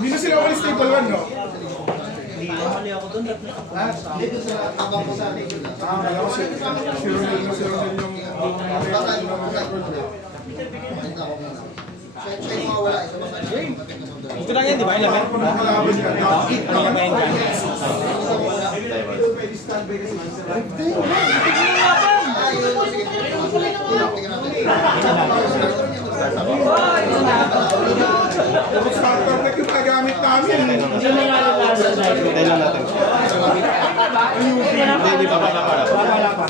Hindi na sila umalis table 1, no? Mali ako doon. Dito sa abang ko sa atin. Kala ko si Ronel yung Siya yung mawala. Isa mo sa atin. Ito lang yan, di ba? Ilamin? nakalaban niya. Ilamin yan. Tapos starter deck yung nagamit namin. Hintay lang natin. Hindi pa para. Wala pa.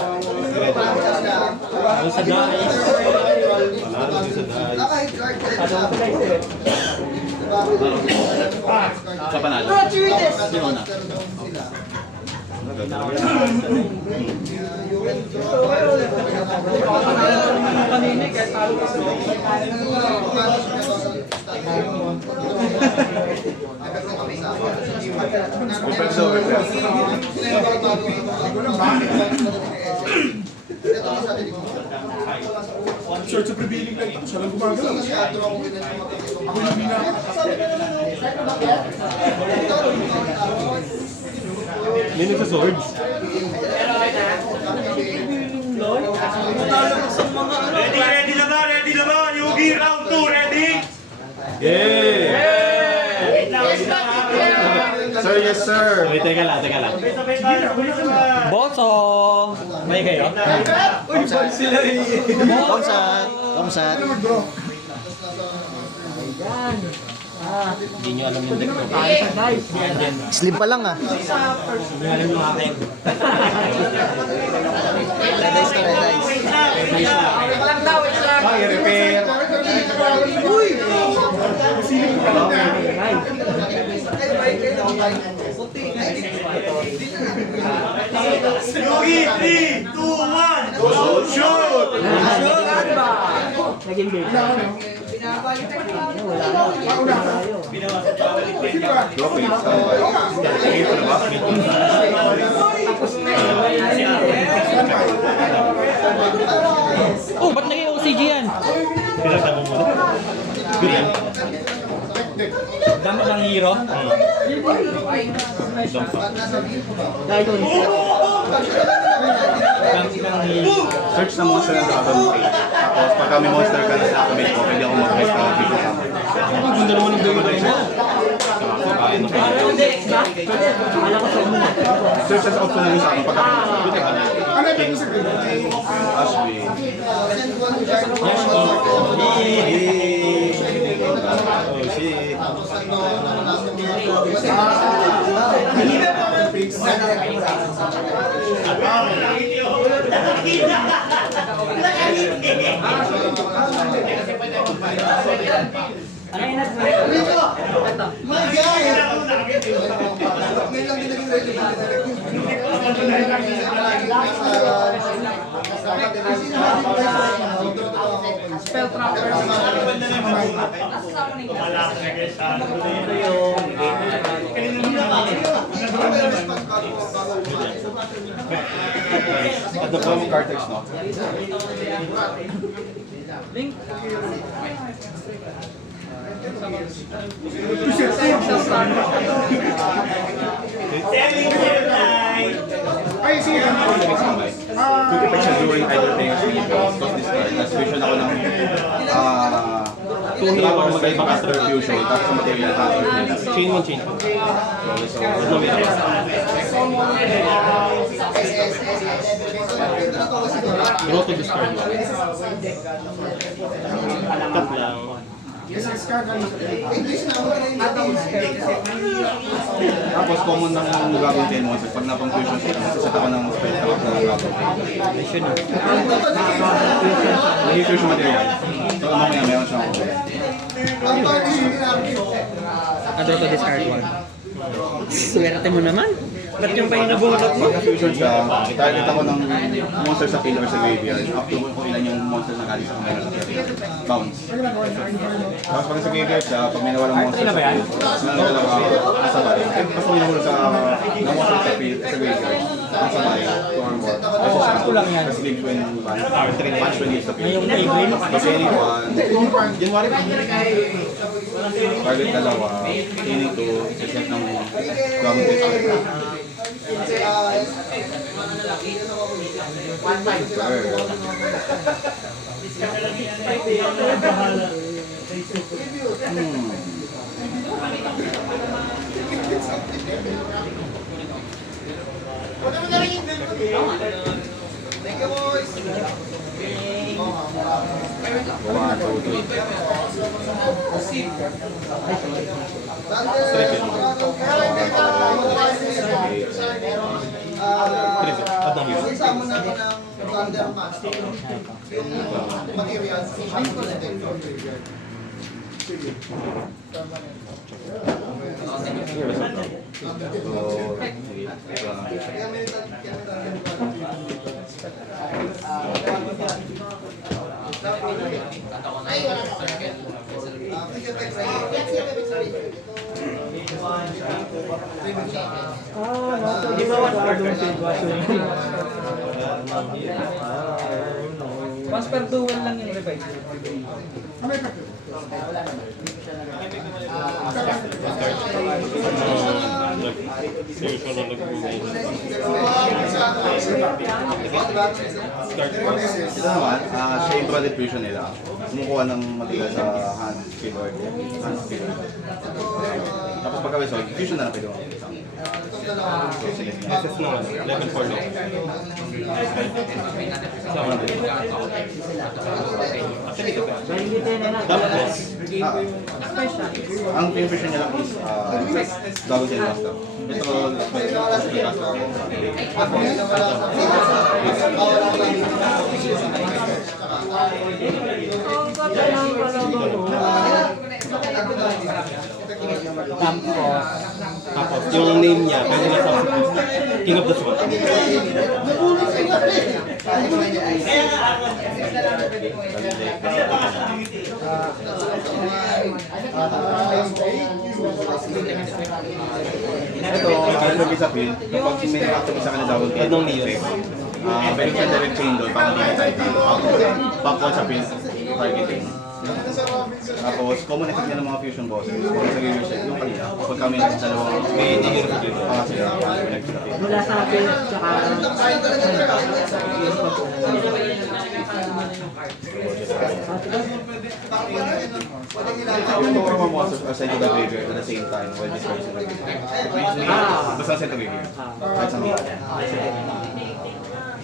Sa dahil. Sa panalo. Yung una. Kaninig kahit talo ka. Short sa prevailing light ako, siya lang gumagalaw. Ako yung bina. May nagsa-swords. Ready na ba? Yugi, round 2, ready? Yeah! Sir, yes sir. Wait, teka lang. Boso! May kayo? Uy, bag sila eh. Kamsat. Hindi nyo alam yung deck ko. Slim pa lang ah. Hindi nyo alam yung akin. Redice na redice. I-repair. Yugi, 3, 2, 1, shoot! Naging game. Okay, sige pa na ba? Oh, ba't naging OCG yan? Pinagtamo mo na. Good yan. Gamit ng hero? Gamit ng hero. Search na monster ng Dragon Page. Tapos pagka may monster ka na sa activate ko, pwede ako mag-hide ka dito sa akin. Ang ganda naman ng Dragon Page. Kaya na search as optional yung sa akin. Pagka may monster, good yan. Ano yung pwede sa grade? Ashby. Oh shit. Ano yun? Spell trapper. At the promo cartridge, no? Link. Ay, sige. Quick effect siya during either playing speed phase. Tapos discard. Tapos fusion ako ng two hero mag-iba caster fusion. Tapos sa material counter nila. Chain 1, chain 2. So, ano may draw to discard. Cut lang. Tapos common ng gagawin din mo. Pag napang fusion set, sasat ako ng spell tawag na gagawin. Fusion na. Hindi fusion material. So mamaya meron siyang Draw to discard one. Swerte mo naman. Ba't yung pa yung nabunot mo? fusion siya, target ako ng monster sa field or sa graveyard. Up to kung ilan yung monster na galing sa kamera sa field. Bounce. Tapos pag sa graveyard siya, pag may nawalang monster sa field, nasa bali. Tapos may nawala sa monster sa field sa graveyard, ang sabay, 2 or more. Kasi siya, Kulang yan. kasi games when punch when it's the Ngayong April. Kasi anyone, January pa. Target dalawa, training to, set ng Dragon Test. Isama na ko ng Thunder Master. Yung materials. Once per duel lang yung revive. Ano yung effective? Ito naman, siya yung product fusion nila. Kumukuha ng material sa hand keyboard. Tapos pagka-result, fusion na lang pwede mo. SS naman, level 4 lang. Tapos, Ang fusion niya lang is Dragon Tail Master. Ito, tapos yung name niya, pwede na substitute. King of the Sword. ito, ang lagi sa field, kapag may activate sa kanila Dragon Tail, Anong Neo? pwede siya direct chain doon, parang hindi type na backward sa field, targeting. Tapos, common effect niya ng mga fusion bosses. Kung sa game set, yung kanila, kapag kami ng dalawang may digger sa field, sila, connect sa field. Mula sa akin, tsaka... Yung two or more monsters are sent to the graveyard at the same time while discarding the graveyard. Basta sent to graveyard. Kahit sa mga.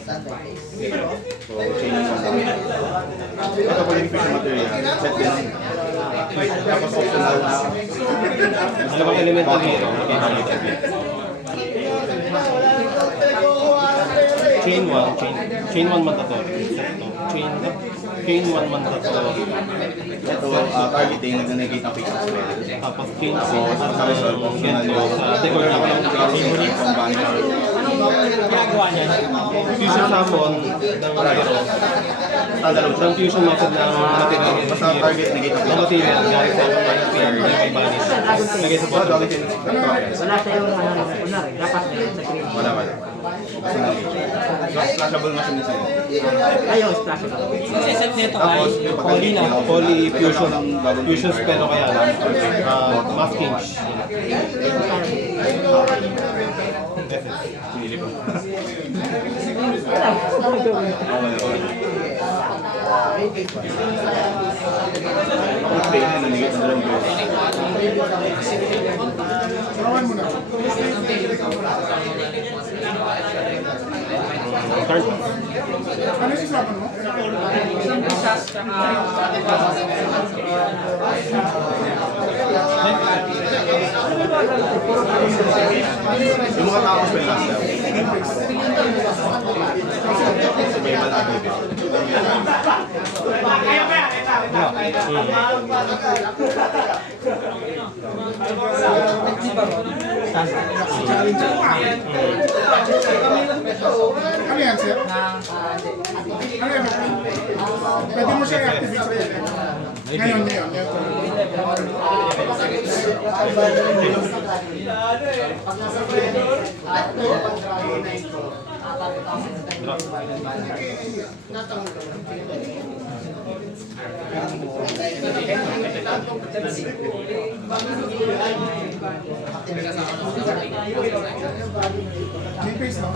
So, changes ang dami. Ito po yung fusion material. Set din. Tapos optional na. Ano bang elemental hero? Chain 1 Matador. Chain 1 Matador. Ito, targeting, nag-negate ng fixed spell. Tapos chain 2 Tapos, at sa result, optional yung decor na ko ng favorite from banner. Ginagawa niya. fusion summon ng hero. Ng fusion method ng material. Basta target, negate ng Ng material, gamit sa yung mind sphere na may banish. Lagay sa bottom. Wala tayong kunwari, dapat sa green. Wala. Kasi flashable nga siya minsan. Ayaw, splash it. Yung set nito ay Tapos, yung poly na. Poly fusion, ng Dragon fusion Tail spell o kaya lang. Mass King. Pinili ko. Okay, nanigit na lang bro. Sawan mo na. Turn. Ano yung sasapan mo? Yung mga tao spell last lang. May malagay din. Ano yan, sir? Ano yan? Pwede mo siya i-activate sa pwede. Ngayon. May face na.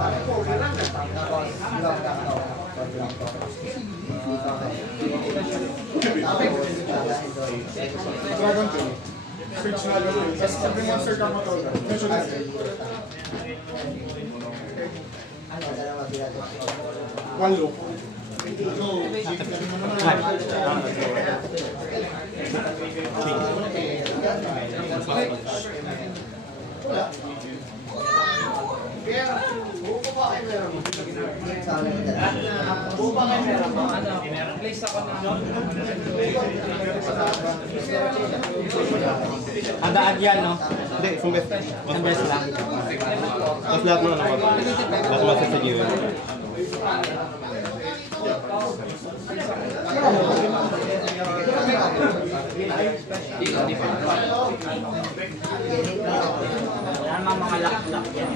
Dragon Tail. Switch na lang. Tapos pag may monster ka matawag, mention natin. One loop. Ang daan yan, no? Hindi, isang best. Ang best lang. Tapos lahat ng ano ko. Lahat ng sa given. Yan mga laklak yan.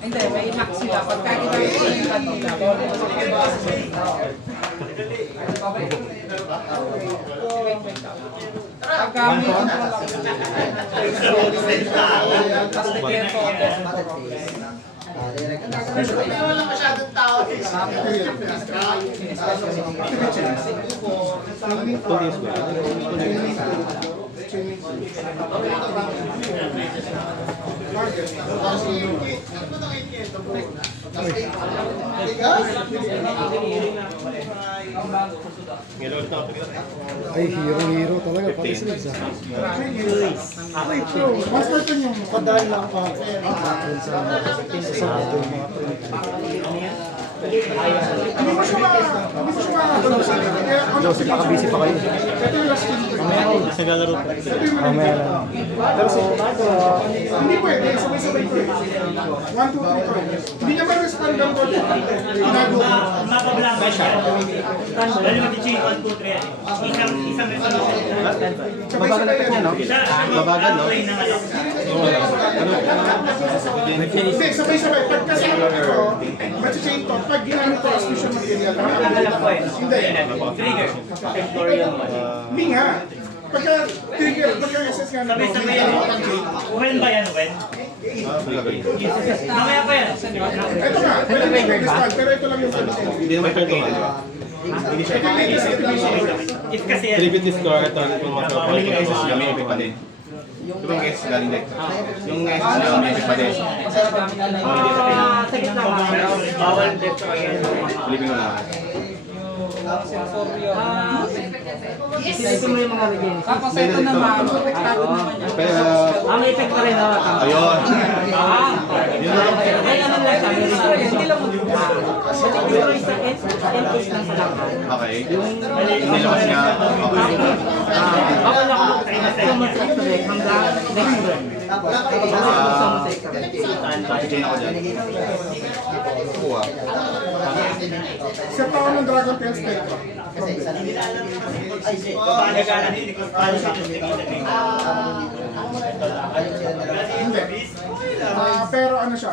Hindi, may max sila. Pagka ginagawa yung kanila. Pagka may tapos nagyan ko ako. Wala masyadong tao. Ay, hero talaga. Pati sila isa. Ay, bro. Mas person yung Padaan lang pa. Sa mga hindi mo siya makakagano sa akin. Kaya ano, Joseph, nakabisi pa kayo. ito yung last team ko. Sa galaro pa. Ito yung Mamaya lang. Pero si hindi pwede, sabay-sabay ko eh. 1, 2, 3 ko eh. Hindi naman respond ang ball. Ginagawa ko. Mapablanco siya. Dahil mag-change 1, 2, 3 yan. Isang resolution. Sabay-sabay yan. Babagal, no? Hindi, sabay-sabay. Pagkasama ito, mag-change to. Pag ginamit ko as mission material, hindi. Trigger. Hindi nga. Pagka trigger, pagka SS nga naman, Sabay-sabay yan. When ba yan? When? Mamaya pa yan. ito nga, pwede mo i-discard, pero ito lang yung pwede. Hindi naman turn to one. Hindi siya Ito yung latest activation. If kasi yan. Tribute discard, turn to one. Yung SS niya, may epic pa din. Diba yung SS galing deck? Yung SS niya, may epic pa din. Sa gitna ka. Bawal dito. Filipin ko lang. Isilipin mo yung mga legends. Tapos ito naman, Pero, Ang effect pa rin na. Ayun. Yun na lang. May ano lang siya. May destroy. Hindi lang mo. Destroy sa endless lang sa lakas. Okay. Nilabas niya. Okay. Bawal ako mag-summon sa X-ray hanggang next turn. Bawal ako mag-summon sa X-ray. Chain ako dyan. Kuha. Sa tao ng Dragon Tail Spectre. Hindi. Pero ano siya?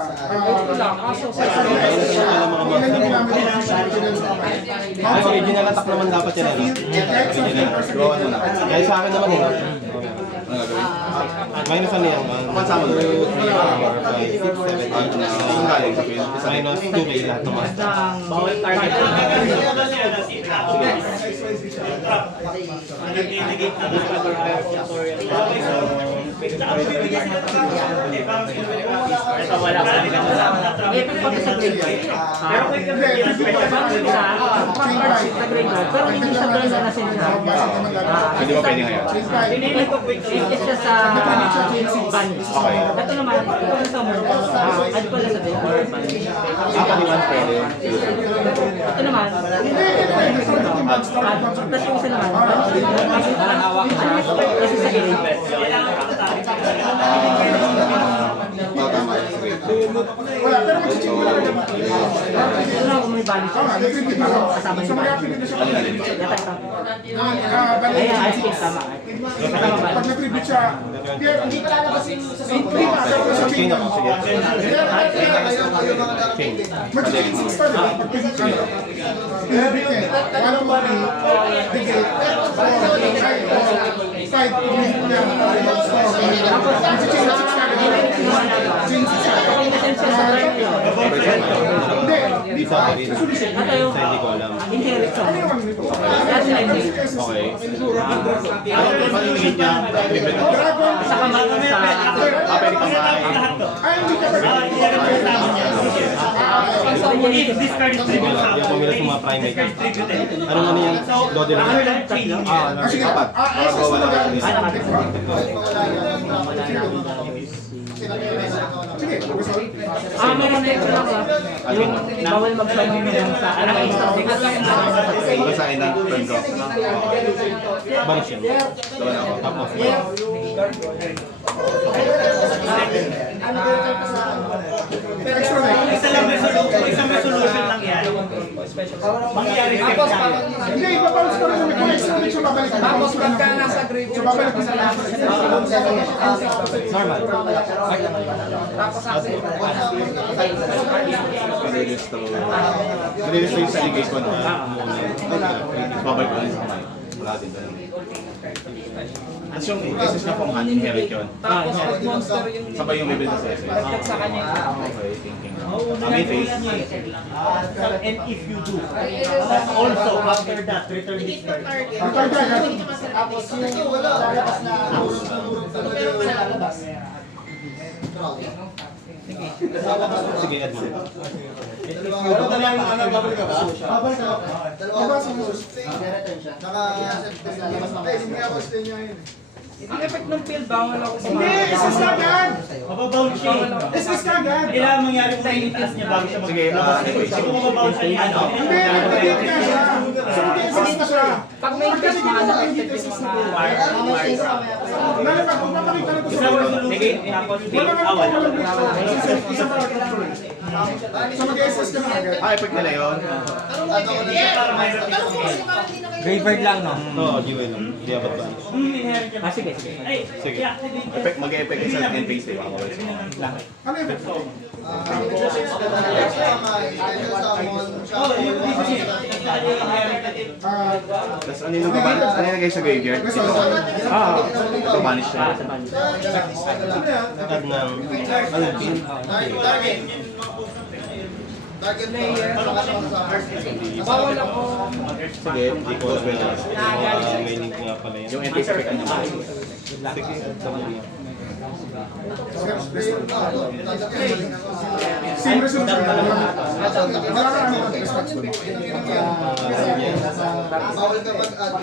kaso sa Ilan yung ginamit yung original sa ay, original attack naman dapat yan. Ano? Kahit sa Gawa mo na. Dahil sa akin naman eh. Ano gagawin? Minus ano yan? Pansama mo. 2, 3, 4, 5, 6, 7, 8, Ang galing sa field. Isa minus 2 kayo lahat naman. Bawal target. Wala ka. Effect pa rin sa graveyard. Pero kung yung sa graveyard, pero hindi sa burn na nasin siya. Pwede ba pwede ngayon? Pinili ko it's just sa banish. Okay. Ito naman, ito na sa more. Ano pala sa graveyard banish. Paliwan pwede. Ito naman, tapos yung isa naman, parang hawak siya kasi sa graveyard. Tama. Wala, pero mag-check mo lang naman. Ito na kung may bali siya. Oo nga, nag-repeat ako. Kasama So yung mag-repeat na siya pag nag-repeat siya. Yata ito. Bali, Ayan, ice cream, tama. Kasama bali. pag nag-repeat siya, hindi pa lalabas yung sa hindi pa, pero sa chain yun. Mag-chain 6 pa, di ba? Pag repeat ka na. I-repeat eh. Walang mali, digit, 5, i-repeat niya. Tapos, mag-chain 6 ka na. Chain 6 ka na. Hindi pa. Solution. Ito yung Hindi ko alam. inherit ko. Ano yung ano nito? Okay. Paano yung hit niya? Dragon. Saka meron sa... Pwede ka kumain. Ay, hindi ka ba? If discard is trivial sa Hindi ako pumila sa mga primate. tribute eh. Anong ano yan? Dodi lang. Ah, sige. SS na mag-alis. Sige, gusto. Meron na ito lang yung bawal mag-sign yung sa... Ano yung Magasain ng turn ko. Bangs yan. Doon ako. Tapos, Extra life. Isang resolution lang yan. Mangyayari sa kanya. Hindi, ipapalos pa rin namin. Kung extra life siya, babalik ka. Tapos pagka nasa grave So, babalik ka sa normal. tapos ako Nare-restore yung sa ligay ko na. Babalik ko rin sa kamay. Wala din doon. Tapos yung cases na pang uninherit yun. tapos pag monster yung Sabay yung may build sa SS. balik sa kanya. Okay, thinking. May face. And if you do, also after that, return this card. Tapos yung wala, lalabas na Sige, add mo. Ang effect ng field, bawal ako sa Hindi, SS na agad. Mababounce siya. SS na agad. Kailangan mangyari kung itaas niya bago siya Sige, anyway. Kung mababounce siya niya, ano? Hindi, nag-delete ka siya. So, mag-SS na siya. Pag may test mga na-affected yung mga Lalo pag magpapakita na ito sa Isang mga. resolution, tapos Wala nga awal. walang glitch. Isa pa lang tuloy. So, mag-SS ka na agad. Effect nila yun. Para mayroon din. Graveyard lang, no? Oo, duel. Hindi abot ba? Inherit niya. Sige, sige. Ay, Sige. i-activate. Mag-effect isa sa end phase, di ba? Ano yun? Tapos ano yung nilagay sa graveyard? Ito banish siya. Add ng Alvin. bawal ako. Sige, Hindi ko alam na may link nga pala yan. yung end phase effect ano? Sige, add sa mga. Same resolution. Wala ka ano response doon. bawal ka mag-add.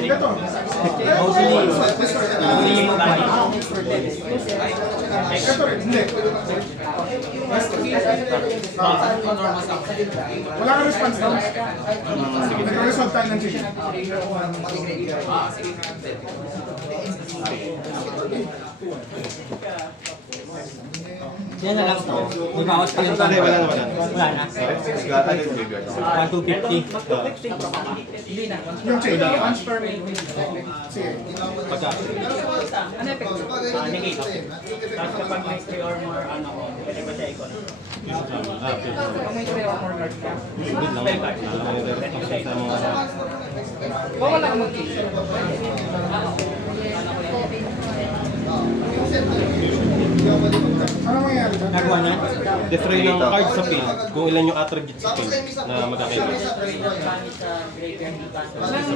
Ito. Ito rin, hindi. Wala ka response doon. Nag-resolve tayo ng change. Yan na lang to. May bawas pa yung Hindi, wala na, wala. Wala na. Ano yung graveyard? 1,250. Hindi na. Yung change. Once per minute. Sige. Pagka. Ano effect? Tapos kapag may 3 or more, ano ko, pwede ba siya icon? Okay. Kung may 3 or more card ka. Good lang. Sa mga Bawal ako mag-kick. Ano mangyayari doon? Nagawa niya? destroy ng card sa field kung ilan yung attributes sa field na magkakaiba. Destroy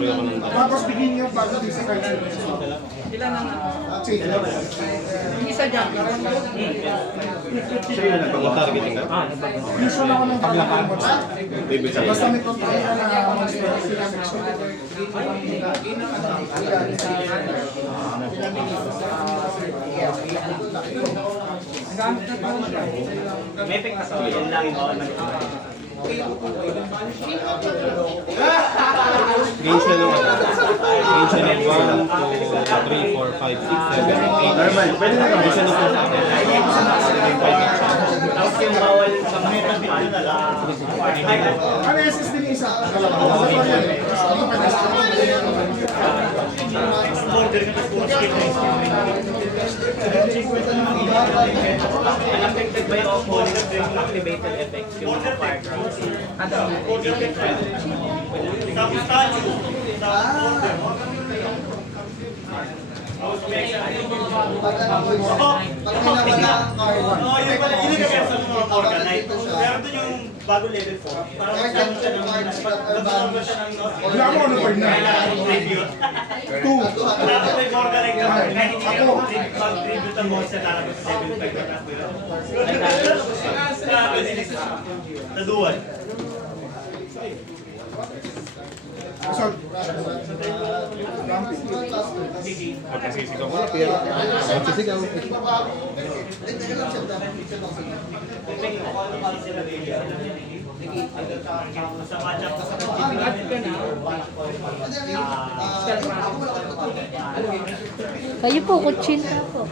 ako ng dalawa. Tapos bigyan niyo bago physical. Ilan ang Change. yung isa dyan. Siya yun Targeting ka? Usual ako ng paglakad. Ibig sabihin. Basta may control ka na monster sila section. Gamit na po siya. May effect na to, yun lang yung bawal man. Gain siya ng 1, 2, 3, 4, 5, 6, 7, 8. Normal. Pwede na siya ng 4. Tapos yung bawal sa mga tabi na lang. Ano SSD ni isa? Order ka tapos kung skip na Unaffected by all positive activated effects yung mga part. tapos tayo. Pag may nawala ang card, Oo, yun pala. Yun yung kaya sa mga organize. Pero doon yung bago level 4. Parang card siya ng cards that are nagkaroon valued. siya ng Wala mo ano pa na. tribute. Two. Tapos may organize ka. Kahit hindi ka mag-tribute ang boss sa lalabas sa level 5 na tapos yun. Naduwan. Assault. Magsisigaw mo na, pero magsisigaw. Teka lang, shut down. Sa matchup ka sa Kayo po, kutsin na po.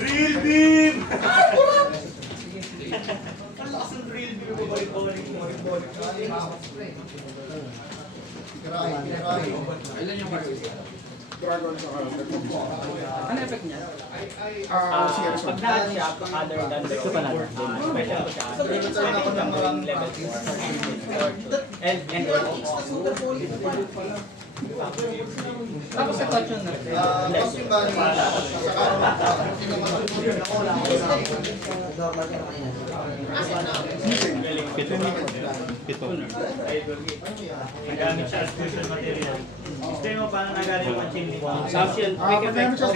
Drill beam! Ang lakas ng drill beam. Balik-balik. Dragon sa Ano effect niya? CR Pag na siya, other than the special siya, Return ako ng maraming level 4. And tapos sa touch yun na. Costume body, saka Pito. Pito. Nagamit siya as cushion material. Gusto mo paano nagaling yung chimney? Tapos yun, pag nagamit siya sa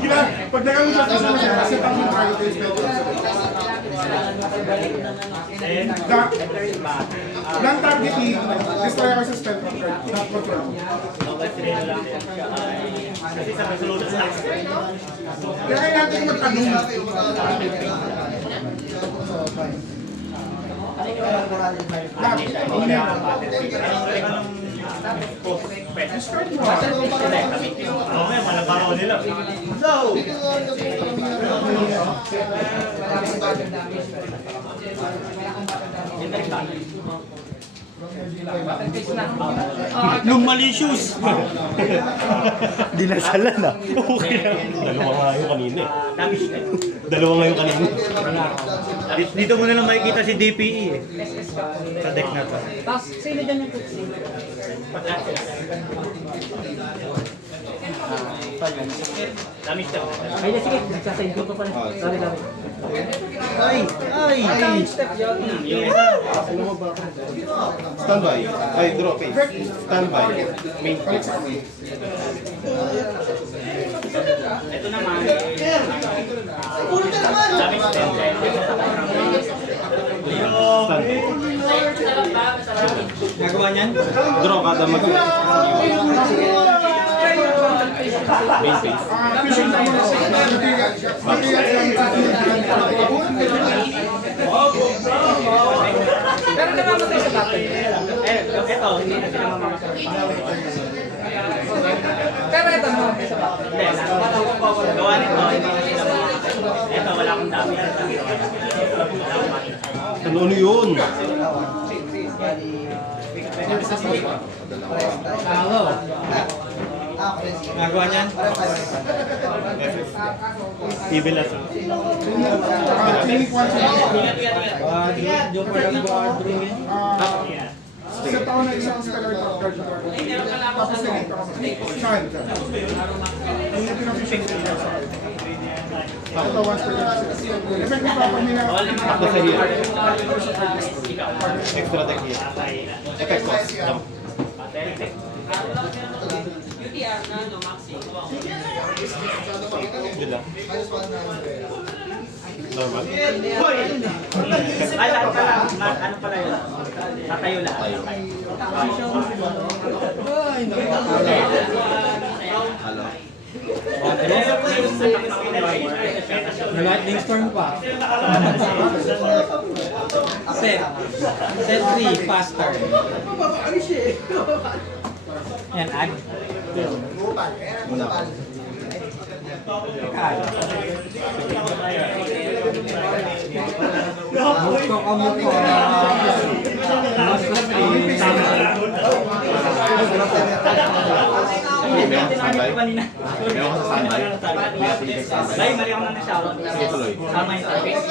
Diba? Pag nagamit siya sa material, kasi pang yung target And ng targeting, destroy ako sa spell control. Not control. sinino lang siya ay kasi sa resolution na Kaya kaya natin magtanong. mamaya malabaro nila. Nung malicious! Dinasalan na. Okay na. Dalawa nga yung kanina eh. Dalawa nga yung kanina. Dito mo na lang makikita si DPE eh. Sa deck na to. tapos sino dyan yung kutsin? Damage daw. Ay, sige, nagsasend ko pa pala. Sorry. Ay! Step yun. Yung isa. Standby. Ay, draw face. Standby. Main face. Ito naman. Damage daw. Standby. Nagawa niyan? Draw kada mag main face. Fishing sa mga Pero namamatay sa battle. Ito, hindi na sila mamamatay. Pero ito, namamatay sa battle. Hindi, gawa nito, hindi na sila mamamatay. Ito, wala akong dami. Ano yun? Nagawa niyan? Ibilas. clinic once a Joker ng guard, drawing. Sa taon na isang stellar top card na card. Tapos naging ako. Saan ka? Yung pinag-fishing sa ito once per day. Effective pa pag nila. Ako sa hero. Extra deck hero. Effect cost. Jump. Good lang. Normal. Ay, lahat pala. Ano pala yun? Tatayo lahat. Halo. Lightning storm pa. Set. Set 3, faster. Yan, add. Una. Add. Mukha ka mukha. Mas Meron ka sa standby? Meron ka sa standby? May application sa standby? Dahil mali ako na na-shoutout. Sige, tuloy. Tama yung topics.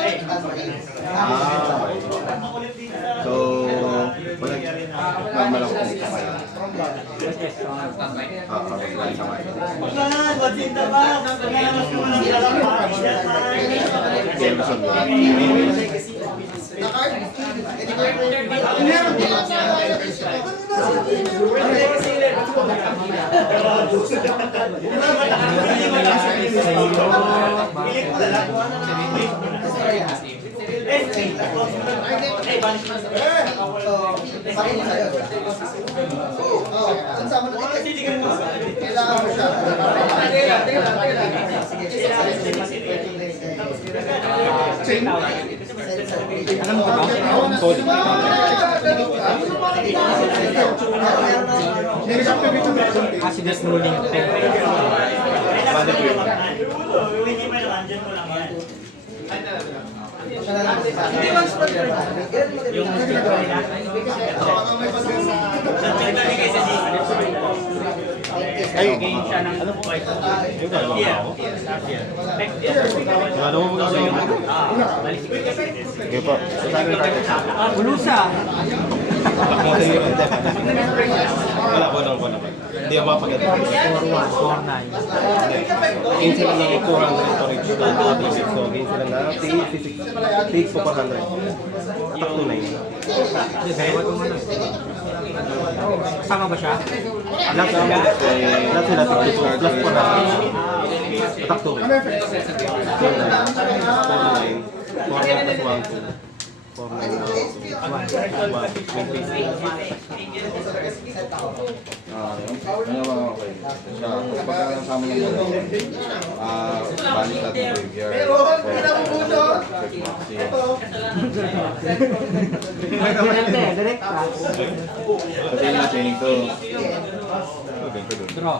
Okay. So, wala. Normal ako kung kaya. Galing sa mic. Okay, lusog ba? Kailangan mo siya. Chain. Alam mo ba? Solid. Nag-activate yung reason. Kasi there's no link. Balik yun. Hindi pa naman, dyan mo lang yan. Ay, alam mo, yung gagawa ako? Wala naman magagawa mo. Okay po. Ulusa. Wala. Hindi ako mapaganda. 4-1, 4-9. Gain sila ng 200 storage na ating so gain sila na take po 400. Attack 2-9. Kasama ba siya? Lahat sila take 2 plus 400. Attack 2. Ano effect? 4-9. 4 plus 1, 2. 4-9. 1. Ano ba okay? Siya, pagka nasama ng mga balik natin graveyard. Pero, Direct pass. kasi yun yung training to. Draw.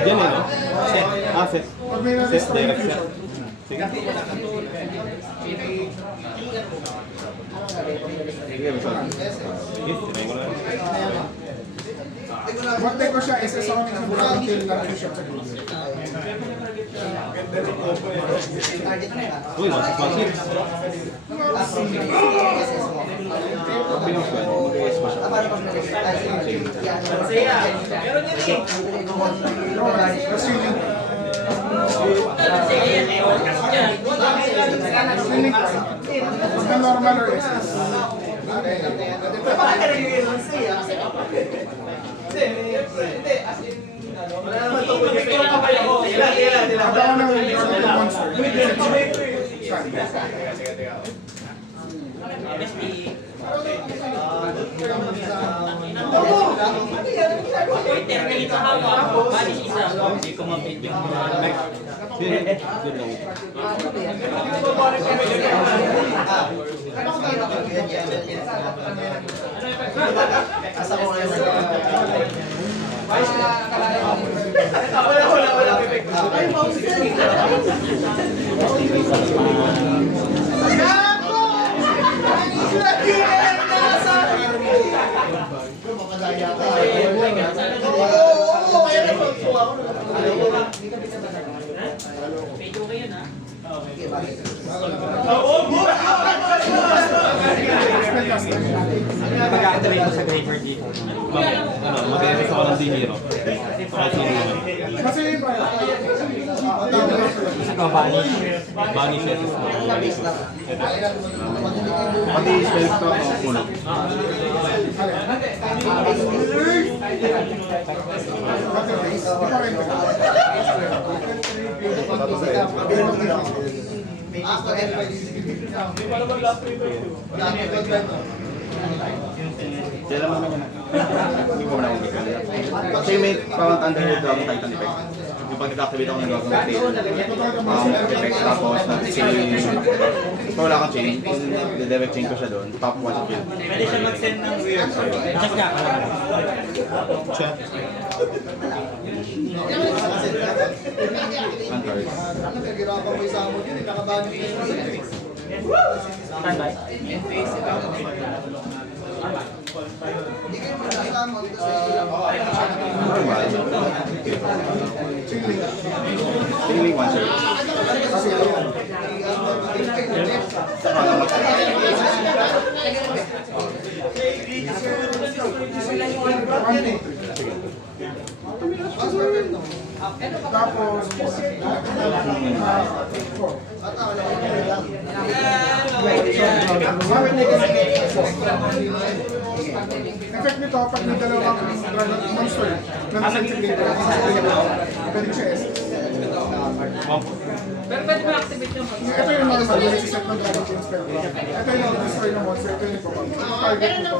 Diyan eh, no? Set. Set. Pag may Set, direct set. Sige. Sige, basta. Sige, tinayin ko na lang. What deck ko siya, SS ako ng isang until lang yung shot sa group. Uy, 1-6-1-6. Pinos ko, mag-ES pa siya. Tapos yun yung normal or SS. Ada ko ng monster. Hindi ko mapit yung Good lang. Pag-activate ko sa graveyard dito. Mag-ES ako ng D-Hero. Kahit sino naman. Kasi Ito, vanish. Vanish SS na. Pati spell ko ako kulog. Kaya naman naman yan. Hindi ko na akong gagawin. Kasi may parang Thunderhead Dragon Titan effect. Yung pag nag-activate ako ng Dragon effect, tapos nag-chain. Kung wala kang chain, direct chain ko siya doon. Top 1 sa kill. Pwede siya mag-send ng weird sa'yo. Check niya. Check. Antares. Nagkagirapan mo isa mo yun, nakabano yun. Standby. Hindi kayo magkakasama dito sa ilang. Normal. Chaining 1 sir. Tapos, effect nito, pag may dalawang dragon monster na nasa-activate, pwede siya S. Pero pwede mo activate yung Ito yung normal, yung set ng dragon chain spell. Ito yung destroy ng monster, ito yung ipapag. Target nito.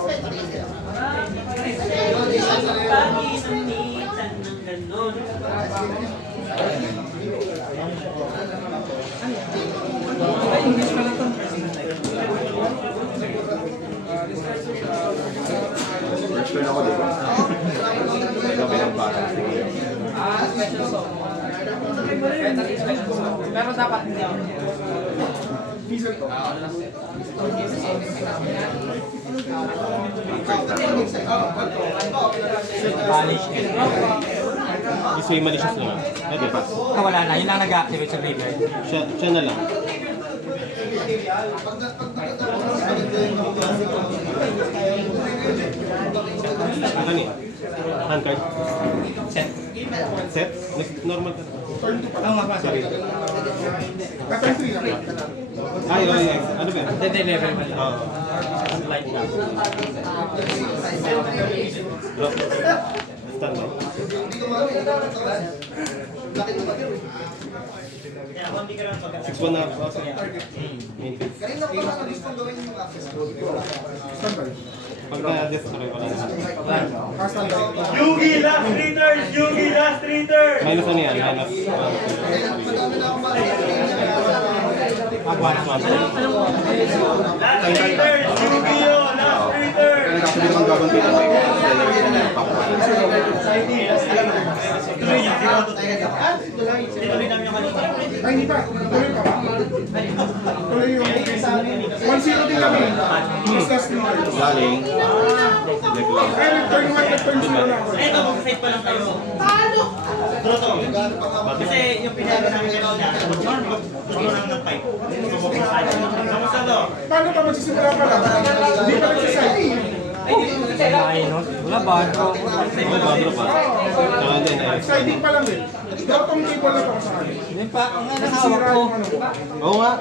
First turn ako dito. Gabi ng para. special song. Pero dapat hindi ako. Diesel to. Banish. This way malicious na. Pwede pa. Wala na, yun lang nag-activate sa graveyard. Siya na lang. Ito ni. Hand card. Set. Set? Normal ka. Ang sorry. Pattern 3 lang. Ay, ano ba yan? Hindi, level mo. Oo. Light lang. Drop. Stand by. Hindi ka lang pag- 6-1 na ako. Main phase. Kanina pa lang gusto gawin yung access code. Standby. Pag na-destroy, wala na. Standby. Yugi, last three turns! Yugi, last three turns! Minus ano yan? Minus 1. Madami na akong Mag-1 Last three turns! Yugi yun! Last three turns! Kaya nag-activate ng Dragon Pit. Tuloy niya, tinuloy namin yung kanina. Ay, hindi pa. Tuloy pa ba? Tuloy yung 1-0 din kami. Mas last 3 turns. Galing. Deck lang. Ay, nag-turn 1, nag-turn 0 na ako. Ito, mag-save pa lang tayo. Troto. Kasi yung pinag namin kanina, troto lang ng pipe. Kamusta to? Paano ka magsisimula pa lang? Hindi pa nagsaside. Ay, no? Wala ba? Ano ba? Ano ba? Tsaka din eh. Siding pa lang din. Dapat ang cable na to sa akin. Hindi pa. Ang hawak Nasira ko. yung ano ko. Oo nga.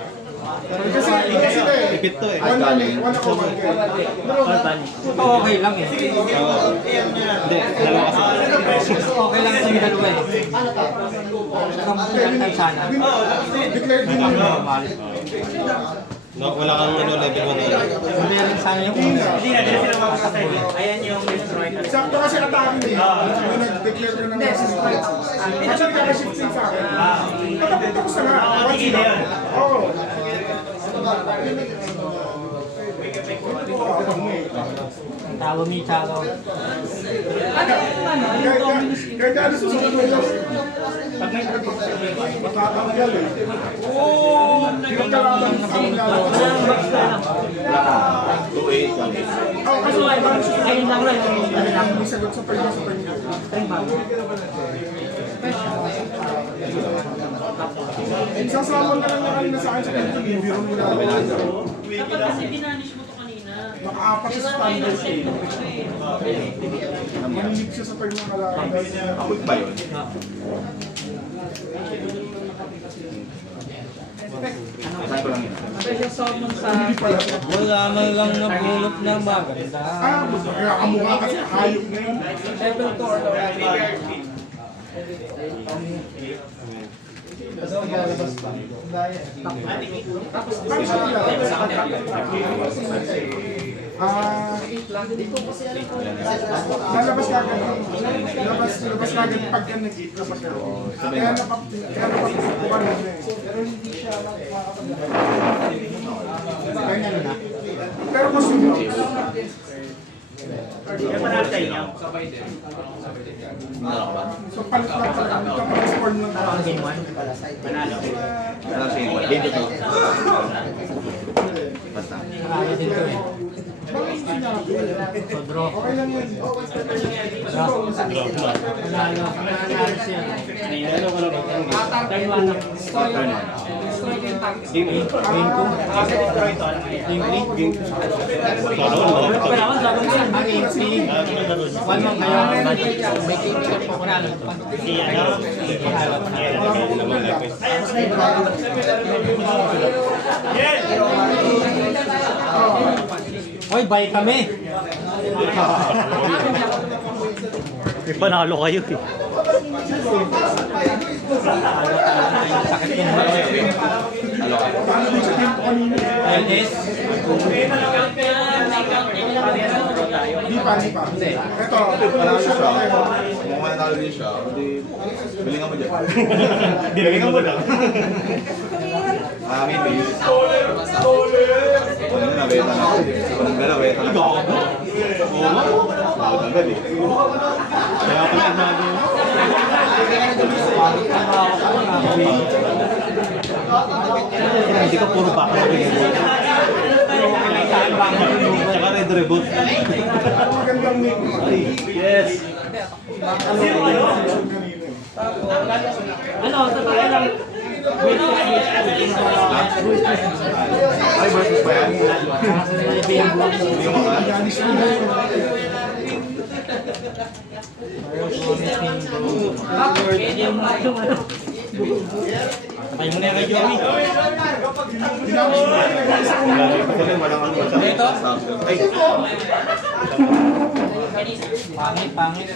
Kasi ito eh. Ipit to eh. One ako, one kayo. Pero, Ito okay lang eh. Hindi, dalawa kasi. Okay lang sa dalawa eh. Kamusta tayo sana? declared din yun. Normal. No, wala kang ano, level 1 na. Meron sana yung Hindi na, hindi na sila makakasay. Ayan yung destroy na. Sakto kasi atake eh. Yung nag-declare ko ng actually, kaka-shift din sa akin. Tapos na nga. Sige na yun. Oo. talo ni Chalo. Kahit ano susunod mo yun. Pag may matatanggal eh. Hindi ka kalaban sa kanila. 2-8 lang. Oh, kasi Ayun lang lang. may sagot sa pagkakas sa pagkakas. Isang salmon ka lang na kanina sa akin sa pagkakas. Biro mo na. Dapat kasi binanish mo to kanina. Makaapat sa standard eh. Manilig siya sa pagkakas. Quick ba yun? summon sa... Hindi pala. Wala man lang nabulot na maganda. Kaya kamukha kasi hayop na yun. Level 2 or level 5. Tapos lalabas kagad. Lalabas kagad pag yan nag-eat na pagkaroon. Kaya napapasukupan na eh. Pero hindi siya makakapagpapalit. Pero mas Kaya panatay niya. so palit lang talaga. Hindi ka pa-score ng Game 1. Panalo. Ano siya yung game to 2. Basta. Kaya din ko eh. bakit hindi niya ako? So draw. Okay lang yan. Nanalo siya. Turn 1. Destroy yung target. Game 8. Game 2. Game 3. Ang AC. 1 man kayo. May kaibigan po ko na. Si ano? Hoy, bye kami. May panalo kayo eh. Sakit yung Ano ka? LS. Di pa. Ito, Panalo siya. Kung mananalo din siya, hindi bilingan mo dyan. Bilingan mo lang. May base. Ano na, beta na. Walang gala, beta na. Bawat agad eh. Kaya pala inago. Hindi ka puro baka. Tsaka red reboot. magandang name. Yes. Ano, sa tayo lang. Ay, versus pa yan. Yung mga Patay mo na yung kay Joey. kasi walang ano sa ay Pangit.